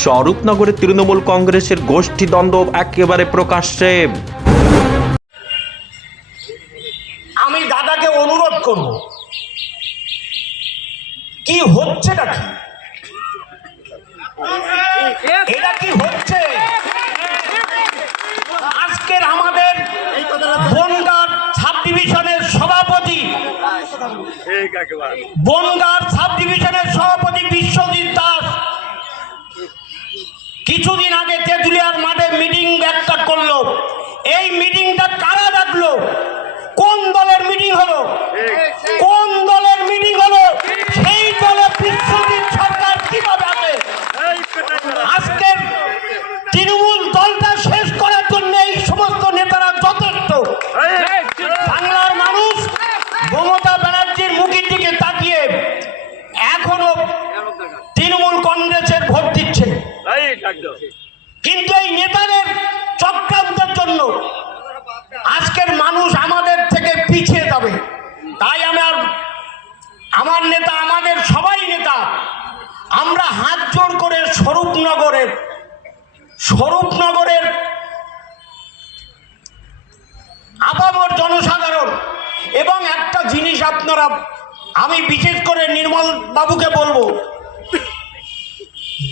স্বরূপনগরে তৃণমূল কংগ্রেসের গোষ্ঠী দ্বন্দ্ব একেবারে প্রকাশ্যে। আমি দাদাকে অনুরোধ করব। কি হচ্ছেটা কি এটা কি হচ্ছে? আজকের আমাদের বনগার সাব ডিভিশনের সভাপতি বনগার সাব ডিভিশনের সভাপতি বিশ্বজিৎ দাস কিছুদিন আগে তেঁতুলিয়ার মাঠে মিটিং একটা করল এই মিটিংটা কারা ডাকলো কোন দলের মিটিং হলো কোন দলের মিটিং হলো সেই দলে বিশ্বজিৎ সরকার কীভাবে আসে আজকের তৃণমূল দলটা শেষ করার জন্য এই সমস্ত নেতারা যথেষ্ট বাংলার মানুষ মমতা ব্যানার্জির মুখের দিকে তাকিয়ে এখনও তৃণমূল কংগ্রেসের ভোট দিচ্ছে কিন্তু এই নেতাদের চক্রান্তের জন্য আজকের মানুষ আমাদের থেকে পিছিয়ে যাবে। তাই আমার আমার নেতা, আমাদের সবাই নেতা, আমরা হাত জোর করে স্বরূপনগরের স্বরূপনগরের আপামর জনসাধারণ এবং একটা জিনিস আপনারা, আমি বিশেষ করে নির্মল বাবুকে বলব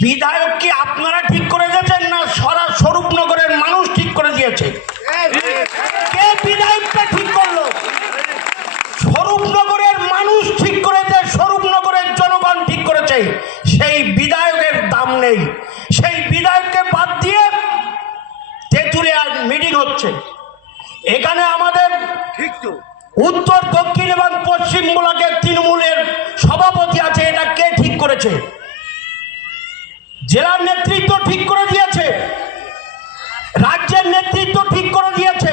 বিধায়ক কি আপনারা ঠিক করে দিয়েছেন না সরা স্বরূপনগরের মানুষ ঠিক করে দিয়েছে? কে বিধায়কটা ঠিক করল? স্বরূপনগরের মানুষ ঠিক করেছে স্বরূপনগরের জনগণ ঠিক করেছে। সেই বিধায়কের দাম নেই। সেই বিধায়ককে বাদ দিয়ে তেঁতুলিয়ার মিটিং হচ্ছে। এখানে আমাদের উত্তর দক্ষিণ এবং পশ্চিম ব্লকের তৃণমূলের সভাপতি আছে এটা কে ঠিক করেছে? জেলার নেতৃত্ব ঠিক করে দিয়েছে। রাজ্যের নেতৃত্ব ঠিক করে দিয়েছে।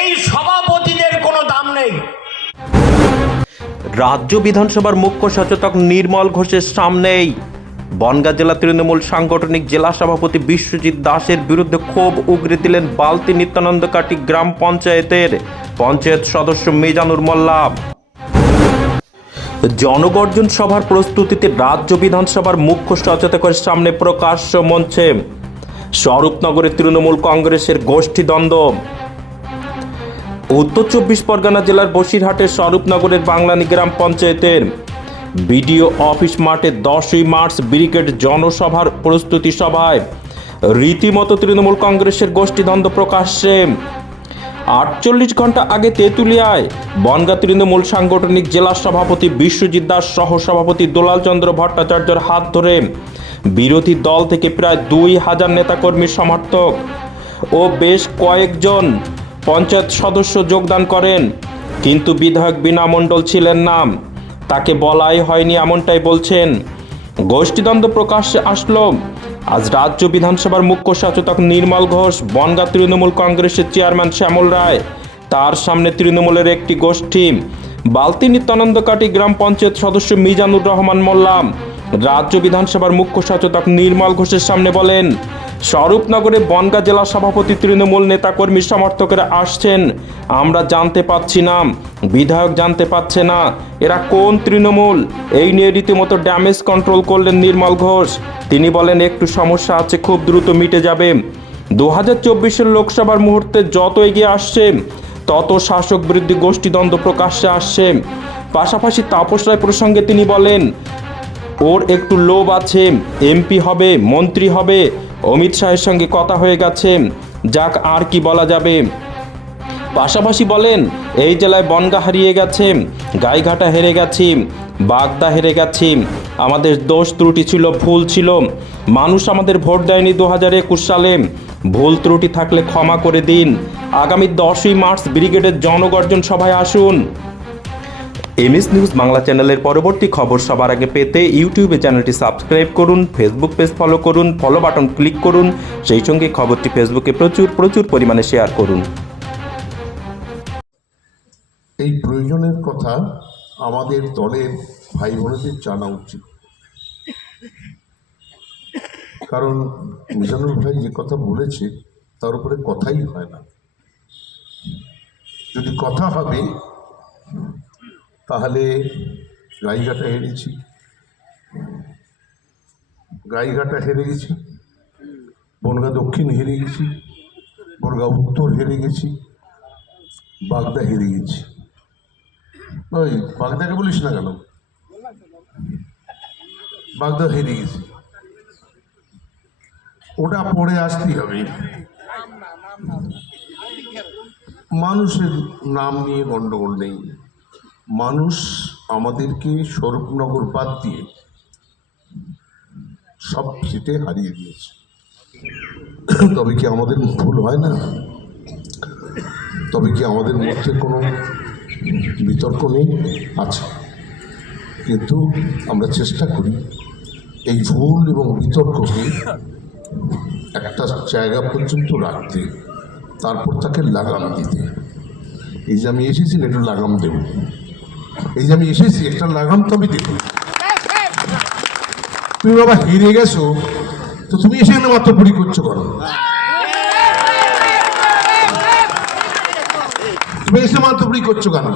এই সভাপতিদের কোনো দাম নেই। রাজ্য বিধানসভার মুখ্য সচেতক নির্মল ঘোষের সামনেই বনগাঁ জেলা তৃণমূল সাংগঠনিক জেলা সভাপতি বিশ্বজিৎ দাসের বিরুদ্ধে ক্ষোভ উগরে দিলেন বালতি নিত্যানন্দ কাটি গ্রাম পঞ্চায়েতের পঞ্চায়েত সদস্য মিজানুর মোল্লা। জনগর্জন সভার প্রস্তুতিতে রাজ্য বিধানসভার মুখ্য সচেতকের সামনে প্রকাশ্য মঞ্চে। স্বরূপনগরে তৃণমূল কংগ্রেসের গোষ্ঠী দ্বন্দ্ব। উত্তর চব্বিশ পরগনা জেলার বসিরহাটের স্বরূপনগরের বাংলানি গ্রাম পঞ্চায়েতের বিডিও অফিস মাঠে দশই মার্চ ব্রিগেড জনসভার প্রস্তুতি সভায়। রীতিমতো তৃণমূল কংগ্রেসের গোষ্ঠীদ্বন্দ্ব প্রকাশ্যে। আটচল্লিশ ঘণ্টা আগে তেঁতুলিয়ায় বনগা তৃণমূল সাংগঠনিক জেলা সভাপতি বিশ্বজিৎ দাস সহ সভাপতি দোলাল চন্দ্র ভট্টাচার্যের হাত ধরে বিরোধী দল থেকে প্রায় দুই হাজার নেতাকর্মীর সমর্থক ও বেশ কয়েকজন পঞ্চায়েত সদস্য যোগদান করেন। কিন্তু বিধায়ক বিনা মণ্ডল ছিলেন না তাকে বলাই হয়নি এমনটাই বলছেন। গোষ্ঠীদ্বন্দ্ব প্রকাশ্যে আসলো। আজ রাজ্য বিধানসভার মুখ্য সচেতক নির্মল ঘোষ, বনগা তৃণমূল কংগ্রেসের চেয়ারম্যান শ্যামল রায়, তার সামনে তৃণমূলের একটি গোষ্ঠী বালতি নিত্যানন্দকাটি গ্রাম পঞ্চায়েত সদস্য মিজানুর রহমান মোল্লাম। রাজ্য বিধানসভার মুখ্য সচেতক নির্মল ঘোষের সামনে বলেন স্বরূপনগরে বনগা জেলা সভাপতি তৃণমূল নেতাকর্মী সমর্থকেরা আসছেন। আমরা জানতে পাচ্ছি না, বিধায়ক জানতে পারছে না, এরা কোন তৃণমূল? এই নিয়ে রীতিমতো ড্যামেজ কন্ট্রোল করলেন নির্মল ঘোষ। তিনি বলেন, একটু সমস্যা আছে, খুব দ্রুত মিটে যাবে। দু হাজার চব্বিশের লোকসভার মুহূর্তে যত এগিয়ে আসছে, তত শাসক বৃদ্ধি গোষ্ঠীদ্বন্দ্ব প্রকাশ্যে আসছে। পাশাপাশি তাপস রায় প্রসঙ্গে তিনি বলেন, ওর একটু লোভ আছে, এমপি হবে, মন্ত্রী হবে অমিত শাহের সঙ্গে কথা হয়ে গেছে। যাক, আর কি বলা যাবে। পাশাপাশি বলেন, এই জেলায় বনগা হারিয়ে গেছে, গাইঘাটা হেরে গেছি, বাগদা হেরে গেছি। আমাদের দোষ ত্রুটি ছিল, ভুল ছিল। মানুষ আমাদের ভোট দেয়নি দু হাজার একুশ সালে। ভুল ত্রুটি থাকলে ক্ষমা করে দিন। আগামী দশই মার্চ ব্রিগেডের জনগর্জন সভায় আসুন। এমএস নিউজ বাংলা চ্যানেলের পরবর্তী খবর সবার আগে পেতে ইউটিউবে চ্যানেলটি সাবস্ক্রাইব করুন, ফেসবুক পেজ ফলো করুন ফলো বাটন ক্লিক করুন, সেই সঙ্গে খবরটি ফেসবুকে প্রচুর প্রচুর পরিমাণে শেয়ার করুন। এই প্রয়োজনের কথা আমাদের দলের ভাই বোনেদের জানা উচিত। কারণ মিজানুর ভাই যে কথা বলেছে, তার উপরে কথাই হয় না। যদি কথা হবে তাহলে গাইঘাটা হেরেছি। গাইঘাটা হেরে গেছি বনগা দক্ষিণ হেরে গেছি, বনগা উত্তর হেরে গেছি, বাগদা হেরে গেছি। ওই বাগদাকে বলিস না কেন? বাগদা হেরে গেছি। ওটা পরে আসতেই হবে। মানুষের নাম নিয়ে গন্ডগোল নেই। মানুষ আমাদেরকে স্বরূপনগর বাদ দিয়ে সব সিটে হারিয়ে দিয়েছে তবে কি আমাদের ভুল হয় না? তবে কি আমাদের মধ্যে কোনো বিতর্ক নেই? আছে। কিন্তু আমরা চেষ্টা করি এই ভুল এবং বিতর্ককে একটা জায়গা পর্যন্ত রাখতে, তারপর তাকে লাগাম দিতে। এই যে আমি এসেছি একটু লাগাম দেব। এই যে আমি এসেছি, একটা লাগাম তো আমি তুমি বাবা হেরে গেছো, তো তুমি এসে এখানে মাত্র বুড়ি করছ করো তুমি এসে মাত্র বুড়ি করছ কেন?